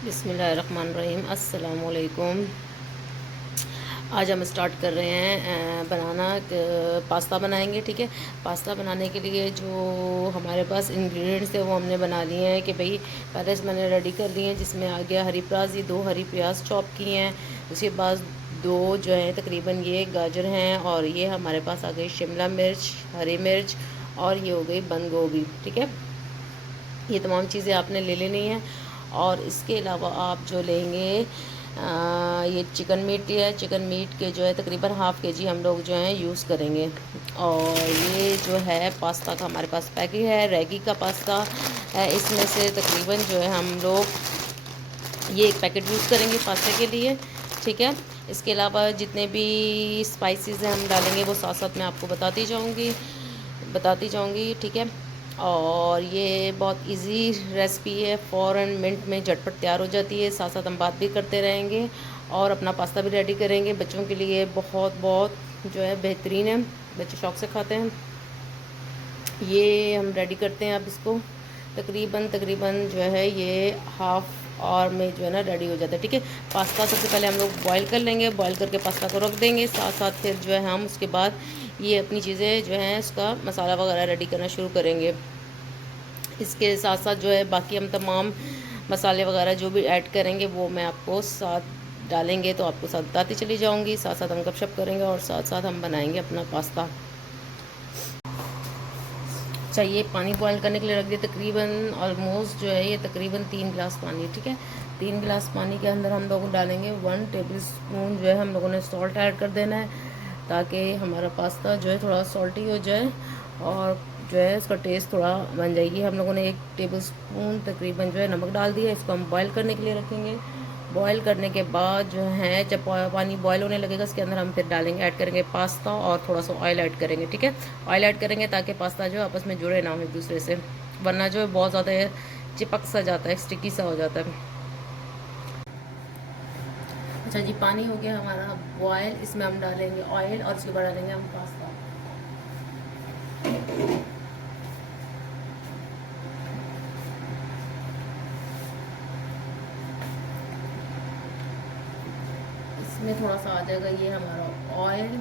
बिस्मिल्लाहिर्रहमानिर्रहीम। अस्सलाम वालेकुम। आज हम स्टार्ट कर रहे हैं बनाना पास्ता बनाएंगे। ठीक है, पास्ता बनाने के लिए जो हमारे पास इंग्रेडिएंट्स थे वो हमने बना लिए हैं कि भाई पहले से मैंने रेडी कर लिए हैं, जिसमें आ गया हरी प्याज, ये 2 हरी प्याज चॉप की हैं। उसके बाद 2 जो हैं तकरीबन ये गाजर हैं, और ये हमारे पास आ गई शिमला मिर्च, हरी मिर्च, और ये हो गई बंद गोभी। ठीक है, ये तमाम चीज़ें आपने ले लेनी है। और इसके अलावा आप जो लेंगे ये चिकन मीट है। चिकन मीट के जो है तकरीबन हाफ़ के जी हम लोग जो हैं यूज़ करेंगे। और ये जो है पास्ता का हमारे पास पैकेट है, रैगी का पास्ता है। इसमें से तकरीबन जो है हम लोग ये एक पैकेट यूज़ करेंगे पास्ते के लिए। ठीक है, इसके अलावा जितने भी स्पाइसेस हैं हम डालेंगे वो साथ साथ मैं आपको बताती जाऊँगी। ठीक है, और ये बहुत इजी रेसिपी है, फ़ौरन मिनट में झटपट तैयार हो जाती है। साथ साथ हम बात भी करते रहेंगे और अपना पास्ता भी रेडी करेंगे। बच्चों के लिए बहुत बहुत जो है बेहतरीन है, बच्चे शौक़ से खाते हैं। ये हम रेडी करते हैं। अब इसको तकरीबन तकरीबन जो है ये हाफ़ आवर में जो है ना रेडी हो जाता है। ठीक है, पास्ता सबसे पहले हम लोग बॉईल कर लेंगे, बॉईल करके पास्ता को रख देंगे। साथ साथ फिर जो है हम उसके बाद ये अपनी चीज़ें जो हैं उसका मसाला वगैरह रेडी करना शुरू करेंगे। इसके साथ साथ जो है बाकी हम तमाम मसाले वगैरह जो भी ऐड करेंगे वो मैं आपको साथ डालेंगे तो आपको साथ बताती चली जाऊँगी। साथ साथ हम गपशप करेंगे और साथ साथ हम बनाएंगे अपना पास्ता। अच्छा, ये पानी बॉयल करने के लिए रख दिया तकरीबन ऑलमोस्ट जो है ये तकरीबन 3 गिलास पानी। ठीक है, 3 गिलास पानी के अंदर हम लोग डालेंगे 1 टेबल स्पून जो है हम लोगों ने सॉल्ट ऐड कर देना है, ताकि हमारा पास्ता जो है थोड़ा सॉल्टी हो जाए और जो है इसका टेस्ट थोड़ा बन जाएगी। हम लोगों ने 1 टेबल स्पून तकरीबन जो है नमक डाल दिया। इसको हम बॉयल करने के लिए रखेंगे। बॉयल करने के बाद जो है जब पानी बॉयल होने लगेगा इसके अंदर हम फिर डालेंगे, ऐड करेंगे पास्ता और थोड़ा सा ऑयल ऐड करेंगे। ठीक है, ऑयल ऐड करेंगे ताकि पास्ता जो है आपस में जुड़े ना हो एक दूसरे से, वरना जो है बहुत ज़्यादा चिपक सा जाता है, स्टिकी सा हो जाता है। अच्छा जी, पानी हो गया हमारा बॉयल। इसमें हम डालेंगे ऑयल और उसके बाद डालेंगे हम पास्ता। इसमें थोड़ा सा आ जाएगा ये हमारा ऑयल।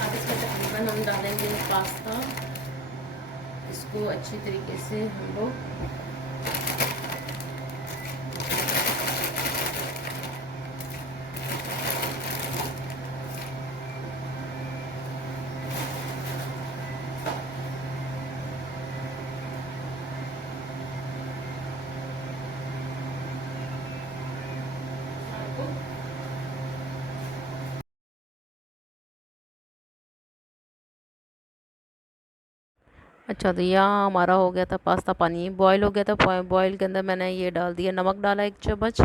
अब इसमें तकरीबन हम डालेंगे पास्ता। इसको अच्छी तरीके से हम लोग अच्छा, तो यहाँ हमारा हो गया था पास्ता, पानी बॉईल हो गया था। बॉईल के अंदर मैंने ये डाल दिया, नमक डाला 1 चम्मच,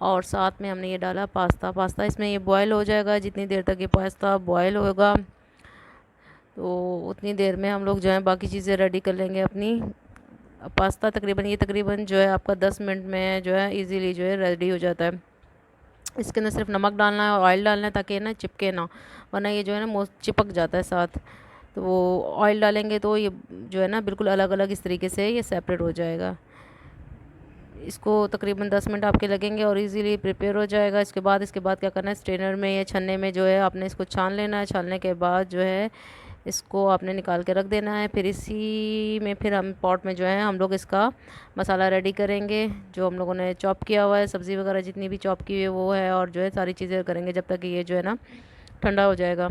और साथ में हमने ये डाला पास्ता इसमें ये बॉईल हो जाएगा। जितनी देर तक ये पास्ता बॉईल होगा तो उतनी देर में हम लोग जो है बाकी चीज़ें रेडी कर लेंगे अपनी। पास्ता तकरीबन जो है आपका 10 मिनट में जो है इजीली जो है रेडी हो जाता है। इसके अंदर सिर्फ नमक डालना है और ऑयल डालना है ताकि ना चिपके ना, वरना ये जो है ना चिपक जाता है साथ। तो वो ऑयल डालेंगे तो ये जो है ना बिल्कुल अलग अलग इस तरीके से ये सेपरेट हो जाएगा। इसको तकरीबन 10 मिनट आपके लगेंगे और इजीली प्रिपेयर हो जाएगा। इसके बाद क्या करना है, स्ट्रेनर में या छन्ने में जो है आपने इसको छान लेना है। छानने के बाद जो है इसको आपने निकाल के रख देना है। फिर इसी में फिर हम पॉट में जो है हम लोग इसका मसाला रेडी करेंगे, जो हम लोगों ने चॉप किया हुआ है, सब्ज़ी वगैरह जितनी भी चॉप की हुई है वो है, और जो है सारी चीज़ें करेंगे जब तक कि ये जो है ना ठंडा हो जाएगा।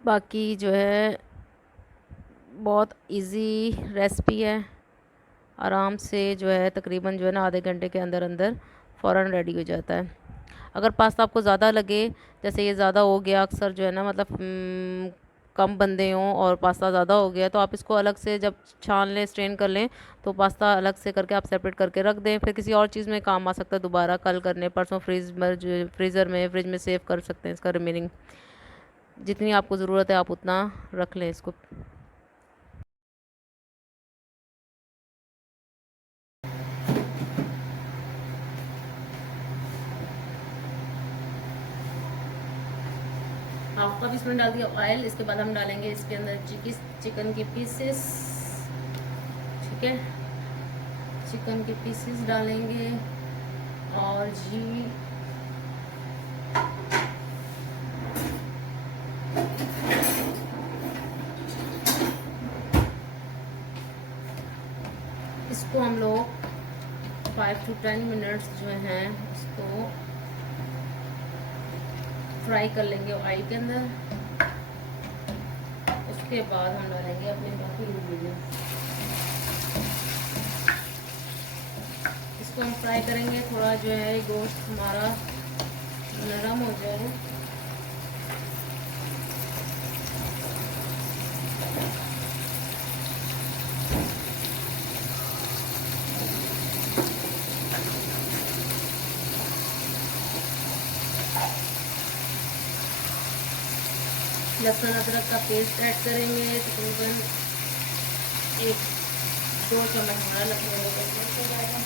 बाकी जो है बहुत इजी रेसिपी है, आराम से जो है तकरीबन जो है ना आधे घंटे के अंदर अंदर फ़ौरन रेडी हो जाता है। अगर पास्ता आपको ज़्यादा लगे, जैसे ये ज़्यादा हो गया, अक्सर जो है ना मतलब कम बंदे हों और पास्ता ज़्यादा हो गया, तो आप इसको अलग से जब छान लें, स्ट्रेन कर लें, तो पास्ता अलग से करके आप सेपरेट करके रख दें। फिर किसी और चीज़ में काम आ सकता है, दोबारा कल करने परसों फ्रिज में सेव कर सकते हैं इसका रिमेनिंग। जितनी आपको ज़रूरत है आप उतना रख लें इसको। हाफ का भी इसमें डाल दिया ऑयल। इसके बाद हम डालेंगे इसके अंदर चिकन के पीसेस, ठीक है, चिकन के पीसेस डालेंगे और जी इसको हम लोग 5 to 10 मिनट्स जो हैं इसको फ्राई कर लेंगे ऑयल के अंदर। उसके बाद हम डालेंगे अपने बाकी इंग्रेडिएंट्स। इसको हम फ्राई करेंगे, थोड़ा जो है गोश्त हमारा नरम हो जाए। लहसुन अदरक का पेस्ट ऐड करेंगे, तकरीबन 1-2 चम्मच हमारा लहसुन अदरक का पेस्ट हो जाएगा।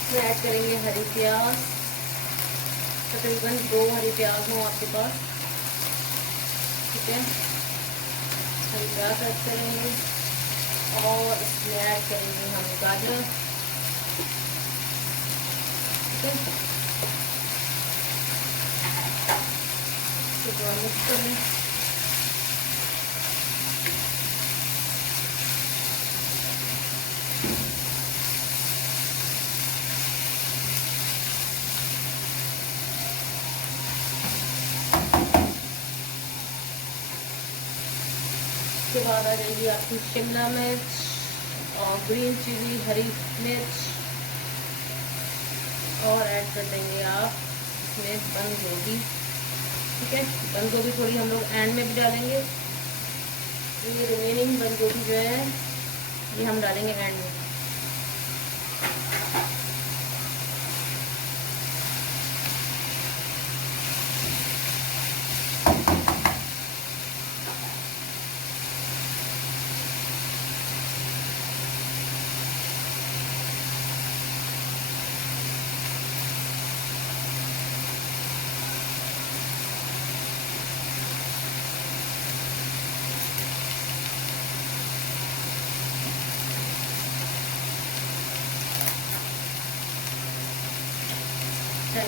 इसमें ऐड करेंगे हरी प्याज, तकरीबन 2 हरी प्याज हो आपके पास, ठीक है। हरी प्याज ऐड करेंगे और इसमें ऐड करेंगे हम गाजर, ठीक है। इसको मिक्स कर लें। उसके बाद आ जाएगी आपकी शिमला मिर्च और ग्रीन चिली, हरी मिर्च, और ऐड कर देंगे आप इसमें बंद गोभी, ठीक है। बंद गोभी थोड़ी हम लोग एंड में भी डालेंगे। ये रिमेनिंग बंद गोभी जो है ये हम डालेंगे एंड में।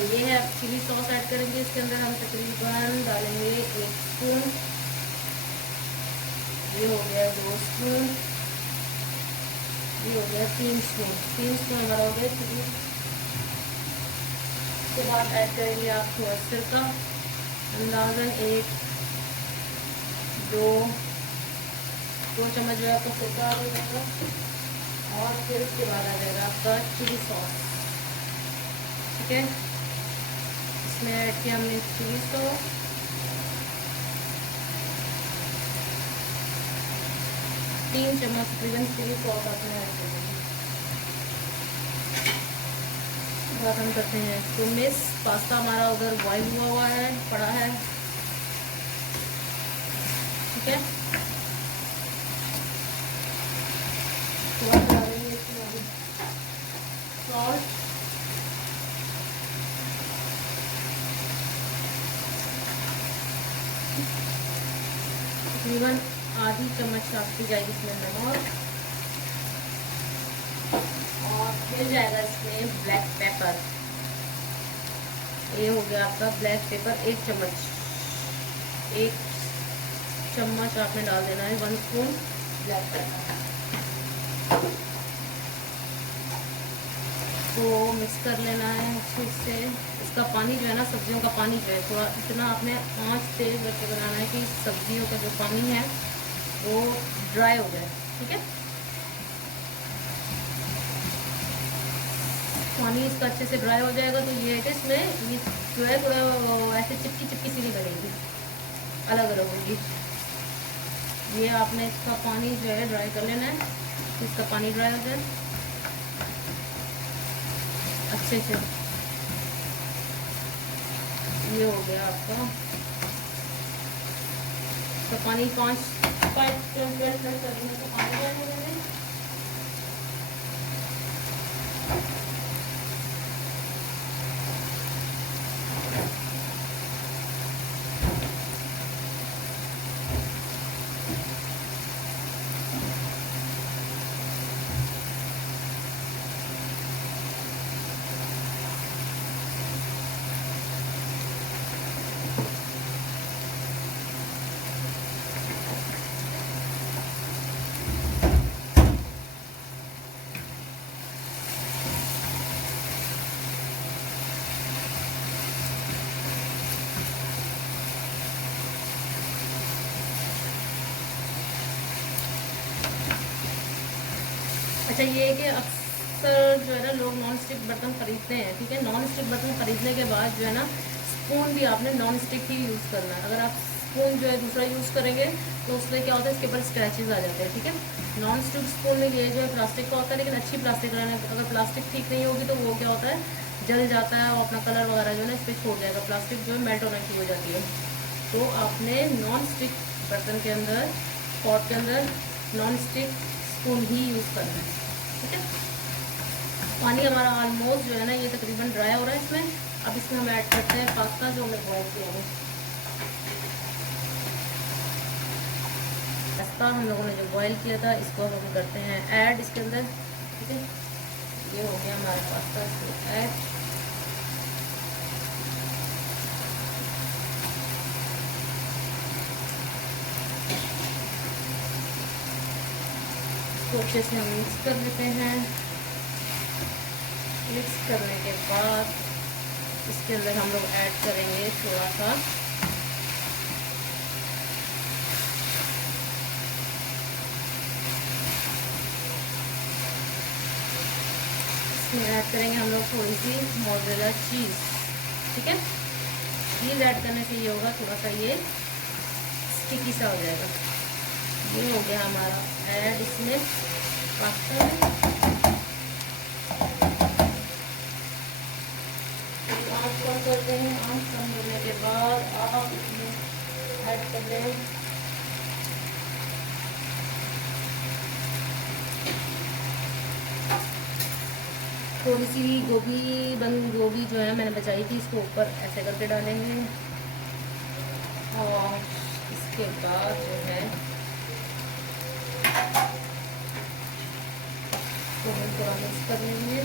ये है, अब चिली सॉस ऐड करेंगे। इसके अंदर हम तकरीबन डालेंगे 1 स्पून, ये हो गया 2 स्पून, ये हो गया 3 स्पून, 3 स्पून हमारा हो गया चिली। उसके बाद ऐड करेंगे आप थोड़ा सिरका, अंदाजन 1-2 चम्मच जो है आपका सिरका आ जाएगा। और फिर उसके बाद आ जाएगा आपका चिली सॉस, ठीक है। इसमें ऐड किया हमने चिली सॉस, 3 चम्मच तकरीबन चिली सॉस आपने ऐड कर देंगे। बाद हम करते हैं इसको मिक्स। पास्ता हमारा उधर बॉईल हुआ है, पड़ा है, ठीक है। सॉल्ट, तकरीबन आधी चम्मच आपकी जाएगी इसमें नमक, और फिर जाएगा इसमें ब्लैक पेपर। ये हो गया आपका ब्लैक पेपर 1 चम्मच, 1 चम्मच आपने डाल देना है, 1 स्पून ब्लैक पेपर। तो मिक्स कर लेना है अच्छे से। इसका पानी जो है ना, सब्जियों का पानी जो है, थोड़ा इतना आपने आँच तेज रख के बनाना है कि सब्जियों का जो पानी है वो ड्राई हो जाए, ठीक है। पानी इसका अच्छे से ड्राई हो जाएगा तो ये है कि इसमें ये जो है थोड़ा ऐसे चिपकी चिपकी सी नहीं बनेगी, अलग अलग होगी। ये आपने इसका पानी जो है ड्राई कर लेना है, इसका पानी ड्राई हो जाए अच्छे से। ये हो गया आपका तो पानी 5-12 मिनट लगेंगे तो पानी डालने देंगे। अच्छा, ये है कि अक्सर जो है ना लोग नॉन स्टिक बर्तन ख़रीदते हैं, ठीक है। नॉन स्टिक बर्तन ख़रीदने के बाद जो है ना स्पून भी आपने नॉन स्टिक ही यूज़ करना है। अगर आप स्पून जो है दूसरा यूज़ करेंगे तो उसमें क्या होता है, इसके ऊपर स्क्रैचेस आ जाते हैं, ठीक है। नॉन स्टिक स्पून में ये जो है प्लास्टिक का होता है, लेकिन अच्छी प्लास्टिक रहना। अगर प्लास्टिक ठीक नहीं होगी तो वो क्या होता है, जल जाता है और अपना कलर वगैरह जो है ना इस पर छोड़ जाएगा, प्लास्टिक जो है मेल्ट होना शुरू हो जाती है। तो आपने नॉन स्टिक बर्तन के अंदर, पॉट के अंदर नॉन स्टिक स्पून ही यूज़ करना है, ठीक है। पानी हमारा ऑलमोस्ट जो है ना ये तकरीबन ड्राई हो रहा है इसमें। अब इसमें हम ऐड करते हैं पास्ता जो हमने बॉयल किया है। पास्ता हम लोगों ने जो बॉयल किया था इसको हम करते हैं ऐड इसके अंदर, ठीक है। ये हो गया हमारा पास्ता, इसमें ऐड। इसको अच्छे से हम मिक्स कर लेते हैं। मिक्स करने के बाद इसके अंदर हम लोग ऐड करेंगे थोड़ा सा इसमें ऐड करेंगे हम लोग थोड़ी सी मोज़रेला चीज़, ठीक है। चीज़ ऐड करने से ये होगा थोड़ा सा ये स्टिकी सा हो जाएगा। ये हो गया हमारा ऐड इसमें पास्ता में। आँच कम कर दें। आँच कम करने के बाद आप इसमें ऐड कर दें थोड़ी सी बंद गोभी जो है मैंने बचाई थी, इसको ऊपर ऐसे करके डालेंगे। और इसके बाद जो है तो हम थोड़ा मिक्स कर लेंगे।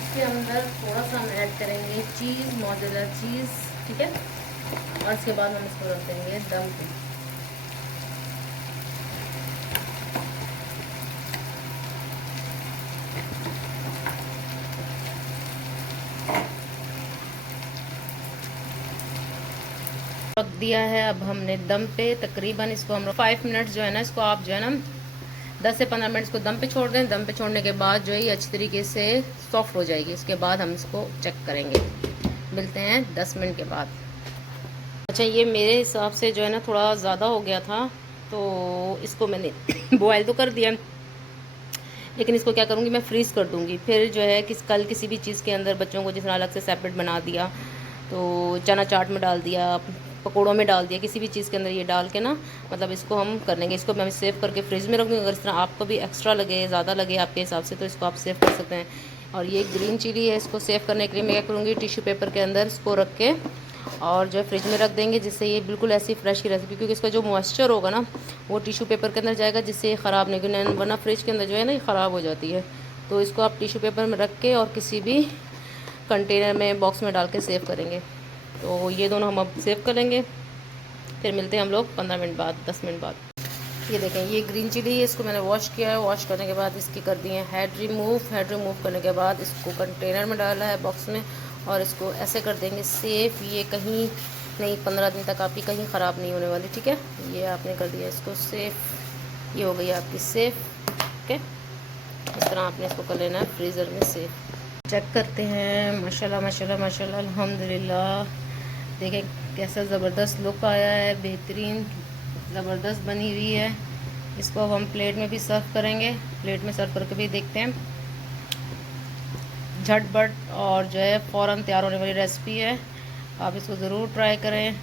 इसके अंदर थोड़ा सा हम ऐड करेंगे चीज़, मोज़रेला चीज़, ठीक है। और इसके बाद हम इसको रख देंगे दम पे। रख दिया है अब हमने दम पे। तकरीबन इसको हम 5 मिनट्स जो है ना, इसको आप जो है ना 10 से 15 मिनट इसको दम पे छोड़ दें। दम पे छोड़ने के बाद जो है ये अच्छी तरीके से सॉफ्ट हो जाएगी। उसके बाद हम इसको चेक करेंगे। मिलते हैं 10 मिनट के बाद। अच्छा, ये मेरे हिसाब से जो है ना थोड़ा ज़्यादा हो गया था, तो इसको मैंने बॉयल तो कर दिया, लेकिन इसको क्या करूँगी मैं फ्रीज़ कर दूँगी। फिर जो है कल किसी भी चीज़ के अंदर बच्चों को जिस तरह अलग से सेपरेट बना दिया, तो चना चाट में डाल दिया, पकौड़ों में डाल दिया, किसी भी चीज़ के अंदर ये डाल के ना मतलब इसको हम कर लेंगे। इसको मैं सेव करके फ्रिज में रख दूँगी। अगर इस तरह आपको भी एक्स्ट्रा लगे, ज़्यादा लगे आपके हिसाब से, तो इसको आप सेव कर सकते हैं। और ये ग्रीन चिली है, इसको सेव करने के लिए मैं क्या करूँगी, टिश्यू पेपर के अंदर इसको रख के और जो है फ्रिज में रख देंगे, जिससे ये बिल्कुल ऐसी फ्रेश की रेसिपी, क्योंकि इसका जो मॉइस्चर होगा ना वो टिश्यू पेपर के अंदर जाएगा, जिससे ये ख़राब नहीं, क्योंकि वरना फ्रिज के अंदर जो है ना ये ख़राब हो जाती है। तो इसको आप टिश्यू पेपर में रख के और किसी भी कंटेनर में, बॉक्स में डाल के सेव करेंगे। तो ये दोनों हम अब सेव करेंगे। फिर मिलते हैं हम लोग 15 मिनट बाद, 10 मिनट बाद। ये देखें, ये ग्रीन चिली है, इसको मैंने वॉश किया है। वॉश करने के बाद इसकी कर दी है हेड रिमूव। हेड रिमूव करने के बाद इसको कंटेनर में डाला है, बॉक्स में, और इसको ऐसे कर देंगे सेफ़। ये कहीं नहीं, 15 दिन तक आपकी कहीं ख़राब नहीं होने वाली, ठीक है। ये आपने कर दिया इसको सेफ़, ये हो गई आपकी सेफ़, ओके। इस तरह आपने इसको कर लेना है फ्रीज़र में सेफ़। चेक करते हैं, माशाल्लाह माशाल्लाह माशाल्लाह, अल्हम्दुलिल्लाह। देखें कैसा ज़बरदस्त लुक आया है, बेहतरीन ज़बरदस्त बनी हुई है। इसको अब हम प्लेट में भी सर्व करेंगे। प्लेट में सर्व करके भी देखते हैं। झटपट और जो है फ़ौरन तैयार होने वाली रेसिपी है, आप इसको ज़रूर ट्राई करें।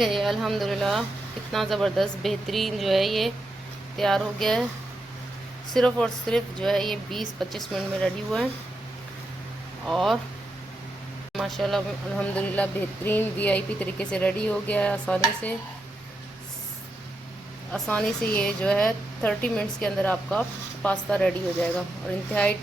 अल्हम्दुलिल्लाह कितना ज़बरदस्त बेहतरीन जो है ये तैयार हो गया है। सिर्फ़ और सिर्फ जो है ये 20-25 मिनट में रेडी हुआ है, और माशाल्लाह अल्हम्दुलिल्लाह बेहतरीन वीआईपी तरीके से रेडी हो गया है। आसानी से ये जो है 30 मिनट्स के अंदर आपका पास्ता रेडी हो जाएगा, और इंतहाई